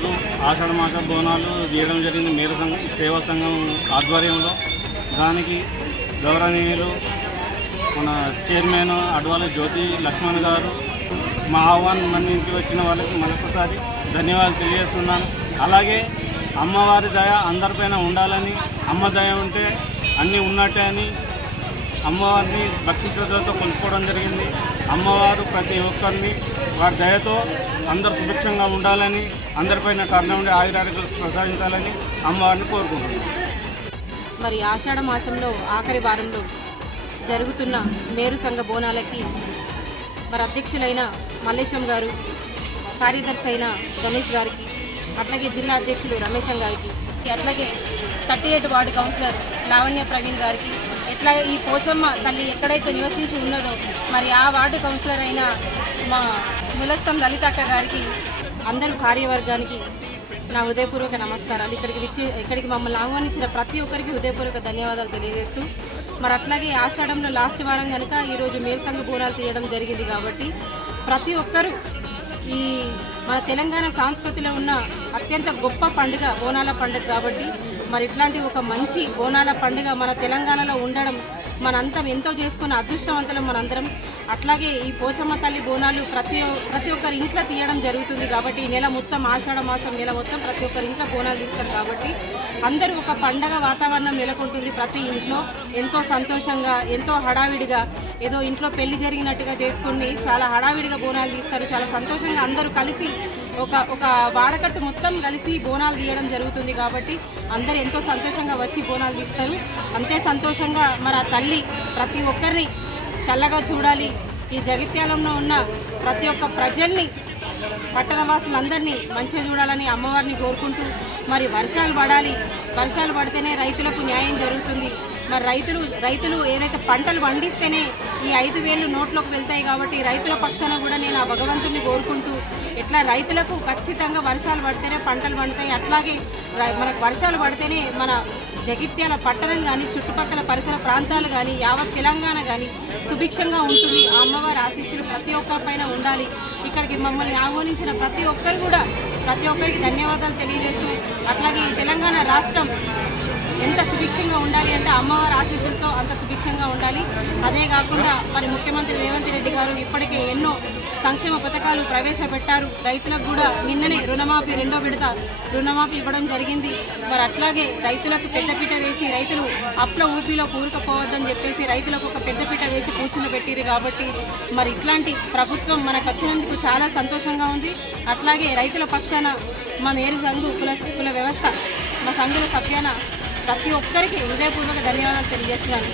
ఈరోజు ఆషాఢ మాస బోనాలు తీయడం జరిగింది మేర సంఘం సేవా సంఘం ఆధ్వర్యంలో. దానికి గౌరవనీయులు మన చైర్మన్ అడ్వాల జ్యోతి లక్ష్మణ్ గారు మా ఆహ్వానం మన్నించి వచ్చిన వాళ్ళకి మరొకసారి ధన్యవాదాలు తెలియజేస్తున్నాను. అలాగే అమ్మవారి దయ అందరిపైన ఉండాలని అమ్మ దయ ఉంటే అన్నీ ఉన్నట్టే అని అమ్మవారిని భక్తి శ్రద్ధలతో కొలుసుకోవడం జరిగింది. అమ్మవారు ప్రతి ఒక్కరిని వారి దయతో అందరు సుభిక్షంగా ఉండాలని అందరిపైన కారణం ఉండి ఆయురారోగ్యాలు ప్రసాదించాలని అమ్మవారిని కోరుకుంటున్నాను మరి ఆషాఢ మాసంలో ఆఖరి వారంలో జరుగుతున్న మేరు సంఘ బోనాలకి మరి అధ్యక్షులైన మల్లేశం గారు కార్యదర్శి అయిన గణేష్ గారికి అట్లాగే జిల్లా అధ్యక్షులు రమేశం గారికి అట్లాగే thirty eight ward councillor Lavanya Praveen గారికి ఎట్లా ఈ పోచమ్మ తల్లి ఎక్కడైతే నివసించి ఉన్నదో మరి ఆ వార్డు కౌన్సిలర్ అయిన మా ములస్తం లలితక్క గారికి అందరు కార్యవర్గానికి నా హృదయపూర్వక నమస్కారాలు. ఇక్కడికి విచ్చి ఇక్కడికి మమ్మల్ని ఆహ్వానించిన ప్రతి ఒక్కరికి హృదయపూర్వక ధన్యవాదాలు తెలియజేస్తూ మరి అట్లాగే ఆషాఢంలో లాస్ట్ వారం కనుక ఈరోజు మేల్సంగ బోనాలు తీయడం జరిగింది కాబట్టి ప్రతి ఒక్కరూ ఈ మన తెలంగాణ సంస్కృతిలో ఉన్న అత్యంత గొప్ప పండుగ బోనాల పండుగ కాబట్టి మరి ఇట్లాంటి ఒక మంచి బోనాల పండుగ మన తెలంగాణలో ఉండడం మనంతం ఎంతో చేసుకున్న అదృష్టవంతులం మనందరం. అట్లాగే ఈ పోచమ్మ తల్లి బోనాలు ప్రతి ప్రతి ఒక్కరి ఇంట్లో తీయడం జరుగుతుంది కాబట్టి ఈ నెల మొత్తం ఆషాఢ మాసం నెల మొత్తం ప్రతి ఒక్కరి ఇంట్లో బోనాలు తీస్తారు కాబట్టి అందరూ ఒక పండగ వాతావరణం నెలకొంటుంది ప్రతి ఇంట్లో. ఎంతో సంతోషంగా ఎంతో హడావిడిగా ఏదో ఇంట్లో పెళ్ళి జరిగినట్టుగా చేసుకుని చాలా హడావిడిగా బోనాలు తీస్తారు. చాలా సంతోషంగా అందరూ కలిసి ఒక ఒక వాడకట్టు మొత్తం కలిసి బోనాలు తీయడం జరుగుతుంది కాబట్టి అందరూ ఎంతో సంతోషంగా వచ్చి బోనాలు తీస్తారు. అంతే సంతోషంగా మరి ఆ తల్లి ప్రతి ఒక్కరిని చల్లగా చూడాలి. ఈ జగిత్యాలంలో ఉన్న ప్రతి ఒక్క ప్రజల్ని పట్టణవాసులందరినీ మంచిగా చూడాలని అమ్మవారిని కోరుకుంటూ మరి వర్షాలు పడాలి. వర్షాలు పడితేనే రైతులకు న్యాయం జరుగుతుంది. మరి రైతులు రైతులు ఏదైతే పంటలు పండిస్తేనే ఈ ఐదు వేలు నోట్లోకి వెళ్తాయి కాబట్టి రైతుల పక్షాన కూడా నేను ఆ భగవంతుని కోరుకుంటూ ఇట్లా రైతులకు ఖచ్చితంగా వర్షాలు పడితేనే పంటలు పండుతాయి. అట్లాగే రై- మనకు వర్షాలు పడితేనే మన జగిత్యాల పట్టణం కానీ చుట్టుపక్కల పరిసర ప్రాంతాలు కానీ యావత్ తెలంగాణ కానీ సుభిక్షంగా ఉంటుంది. ఆ అమ్మవారి ఆశీస్సులు ప్రతి ఒక్కరి పైన ఉండాలి. ఇక్కడికి మమ్మల్ని ఆహ్వానించిన ప్రతి ఒక్కరు కూడా ప్రతి ఒక్కరికి ధన్యవాదాలు తెలియజేస్తూ అట్లాగే ఈ తెలంగాణ రాష్ట్రం ఎంత సుభిక్షంగా ఉండాలి అంటే అమ్మవారి ఆశీస్సులతో అంత సుభిక్షంగా ఉండాలి. అదే కాకుండా మరి ముఖ్యమంత్రి రేవంత్ రెడ్డి గారు ఇప్పటికే ఎన్నో సంక్షేమ పథకాలు ప్రవేశపెట్టారు. రైతులకు కూడా నిన్ననే రుణమాఫీ రెండో విడత రుణమాఫీ ఇవ్వడం జరిగింది. మరి అట్లాగే రైతులకు పెద్దపీట వేసి రైతులు అప్ల ఊపిలో కూరుకుపోవద్దని చెప్పేసి రైతులకు ఒక పెద్దపీట వేసి కూర్చుని పెట్టిరు కాబట్టి మరి ఇట్లాంటి ప్రభుత్వం మనకు వచ్చినందుకు చాలా సంతోషంగా ఉంది. అట్లాగే రైతుల పక్షాన మా నేరు సంఘు కుల కుల వ్యవస్థ మా సంఘుల సభ్యాన ప్రతి ఒక్కరికి హృదయపూర్వక ధన్యవాదాలు తెలియజేస్తున్నాను.